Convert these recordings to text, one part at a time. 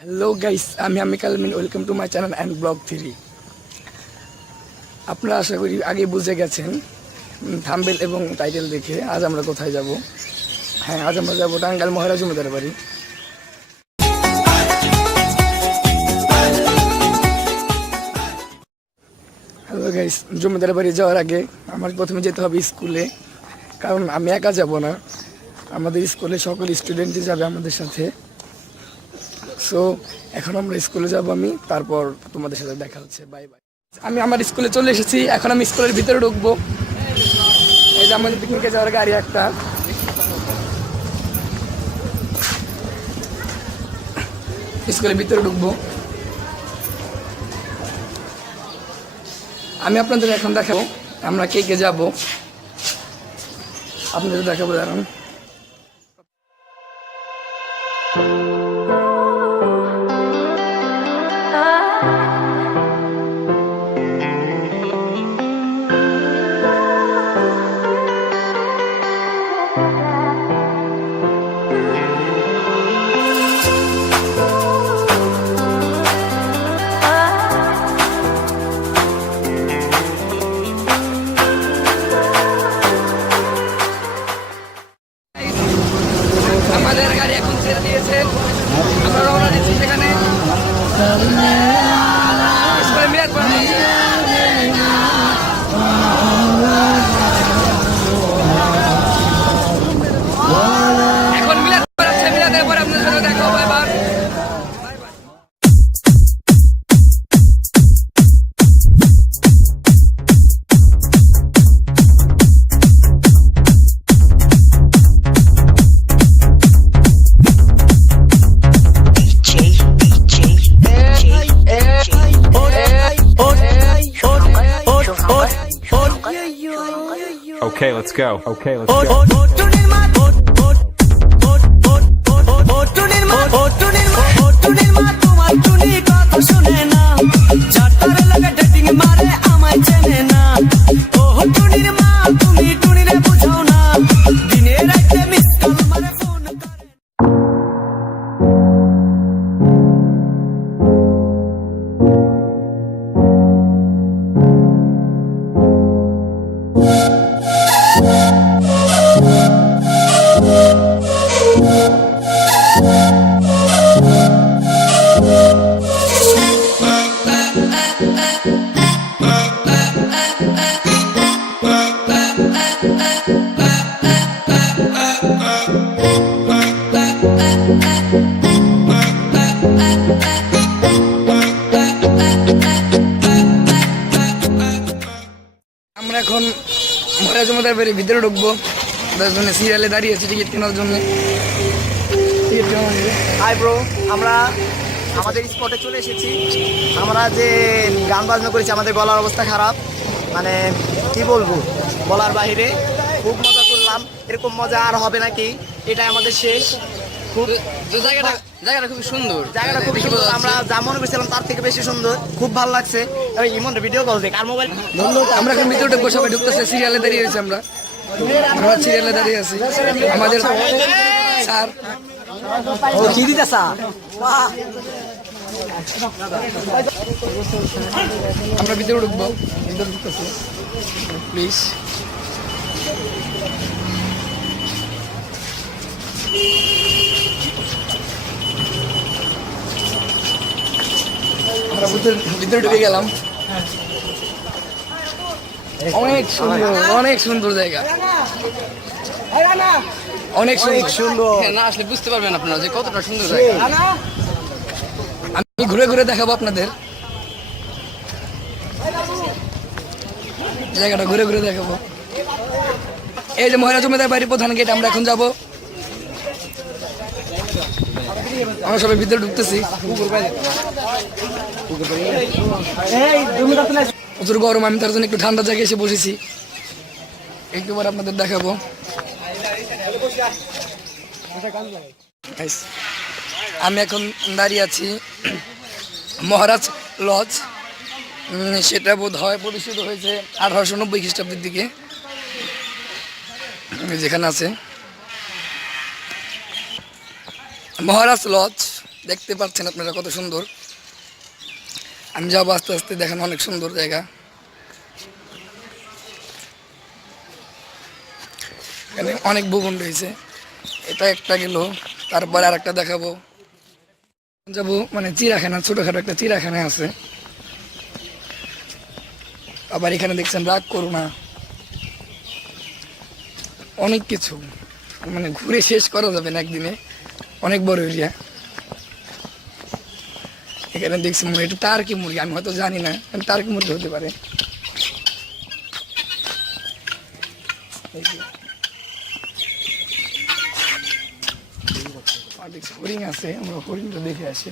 Hello guys, আমি আমিকাল মিন। Welcome to my channel and blog 3। আপনারা আশা করি আগে বুঝে গেছেন থাম্বনেল এবং টাইটেল দেখে আজ আমরা কোথায় যাব। হ্যাঁ, আজ আমরা যাব টাঙ্গাইল মহারাজ জমিদার বাড়ি। হ্যালো গাইস, জমিদার বাড়ি যাওয়ার আগে আমার প্রথমে যেতে হবে স্কুলে, কারণ আমি একা যাব না, আমাদের স্কুলে সকল স্টুডেন্টই যাবে আমাদের সাথে। সো এখন আমরা স্কুলে যাব, আমি তারপর তোমাদের সাথে দেখা হচ্ছে। Bye bye. আমি আমার স্কুলে চলে এসেছি, এখন আমি স্কুলের ভিতরে ঢুকবো। এই যে আমাদের পিকনিকে যাওয়ার গাড়ি একটা, স্কুলের ভিতরে ঢুকবো। আমি আপনাদের এখন দেখাবো আমরা কে কে যাবো, আপনাদের দেখাবো দাঁড়ান। আমাদের গাড়ি এখন ছেড়ে দিয়েছে, আমরা রওনা দিচ্ছি সেখানে। এখন মিলাদ করাচ্ছে, মিলাদের পর আপনাদের সাথে দেখা হবে এবার। Okay, let's go. Okay, let's go. আমরা এখন মহারাজ জমিদার বাড়ির ভিতরে ঢুকবো। 10 জনে সিরিয়ালে দাঁড়িয়ে আছি টিকিট কেনার জন্য। হাই ব্রো, আমরা আমাদের স্পটে চলে এসেছি। আমরা যে গান বাজনা করেছি, আমাদের গলার অবস্থা খারাপ, মানে কি বলবো, বলার বাইরে। খুব মজা করলাম, এরকম মজা আর হবে নাকি, এটাই আমাদের শেষ। খুব জায়গাটা খুব সুন্দর, জায়গাটা খুব সুন্দর, আমরা যা মনে করছিলাম তার থেকে বেশি সুন্দর, খুব ভালো লাগছে। ইমন ভিডিও কল দেখ আর মোবাইল। আমরা এখন ভিতরে ঢুকবো, সবাই ঢুকতেছে, সিরিয়ালে দাঁড়িয়ে আছি আমরা সিরিয়ালে দাঁড়িয়ে আছি। আমাদের স্যার কি দিতেছা, আমরা ভিতরে ঢুকবো, ভিতরে ঢুকতেছি প্লিজ। আমরা ভিতরে ঢুকে গেলাম। অনেক সুন্দর, অনেক সুন্দর জায়গা, অনেক সুন্দর। না আসলে বুঝতে পারবেন আপনারা যে কতটা সুন্দর জায়গা। আমি ঘুরে ঘুরে দেখাবো আপনাদের জায়গাটা, ঘুরে ঘুরে দেখাবো। এই যে মহারাজ জমিদার বাড়ির প্রধান গেট, আমরা এখন যাব। আমরা সবাই ভিতরে ঢুকতেছি। প্রচুর গরম, আমি তার জন্য একটু ঠান্ডা জায়গায় এসে বসেছি, একটু পর আপনাদের দেখাবো। আমি এখন দাঁড়িয়ে আছি মহারাজ লজ। সেটা বোধ হয় প্রতিষ্ঠিত হয়েছে 1890 খ্রিস্টাব্দের দিকে, যেখানে আছে মহারাজ লজ দেখতে পাচ্ছেন আপনারা কত সুন্দর। আমি যাবো আস্তে আস্তে, দেখেন অনেক সুন্দর জায়গা। এখানে অনেক ভূখণ্ড রয়েছে, এটা একটা গেল, তারপরে আর একটা দেখাবো। যাবো মানে চিড়াখানা, ছোটখাটো একটা চিড়াখানা আছে। আবার এখানে দেখছেন রাগ করো না, অনেক কিছু, মানে ঘুরে শেষ করা যাবে না একদিনে, অনেক বড় এরিয়া। এখানে দেখছি এটা টার্কি মুরগি, আমি হয়তো জানি না টার্কি মুরগি হতে পারে। আর দেখছি হরিণ আছে, আমরা হরিণটা দেখে আসি।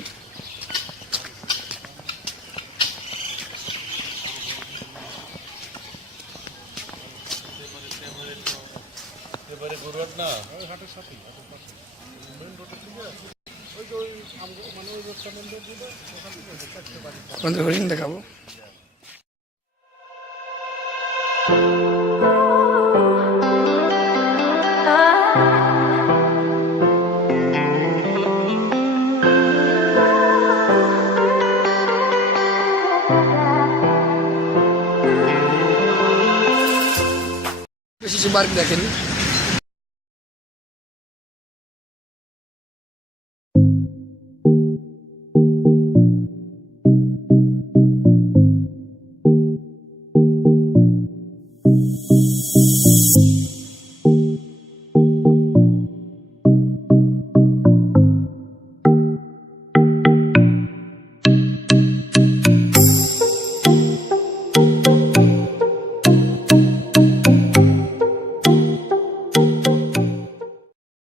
হরিণ দেখাবো। শিশু পার্ক দেখেন।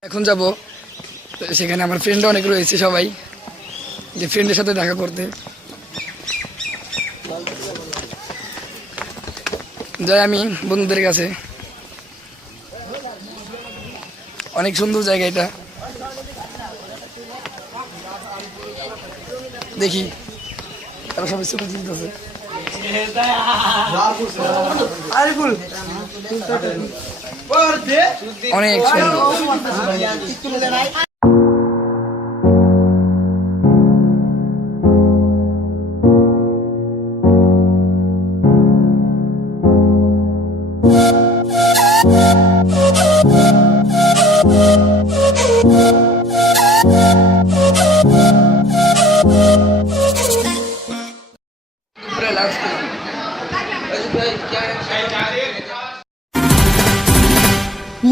এখন যাব সেখানে, আমার ফ্রেন্ড অনেক রয়েছে, সবাই যে ফ্রেন্ডের সাথে দেখা করতে যাই আমি বন্ধুদের কাছে। অনেক সুন্দর জায়গা এটা, দেখি তারা সবাই ছবি তুলতেছে। অনেক সুন্দর।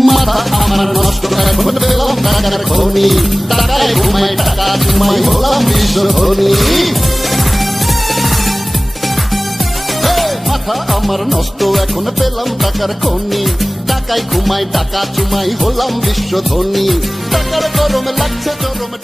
মাথা আমার নষ্ট এখন পেলাম টাকার খনি, টাকায় ঘুমাই টাকা চুমাই হলাম বিশ্ব ধনী। মাথা আমার নষ্ট এখন পেলাম টাকার খনি, টাকায় ঘুমাই টাকা চুমাই হলাম বিশ্ব ধনী। টাকার গরমে লাগছে চরমে।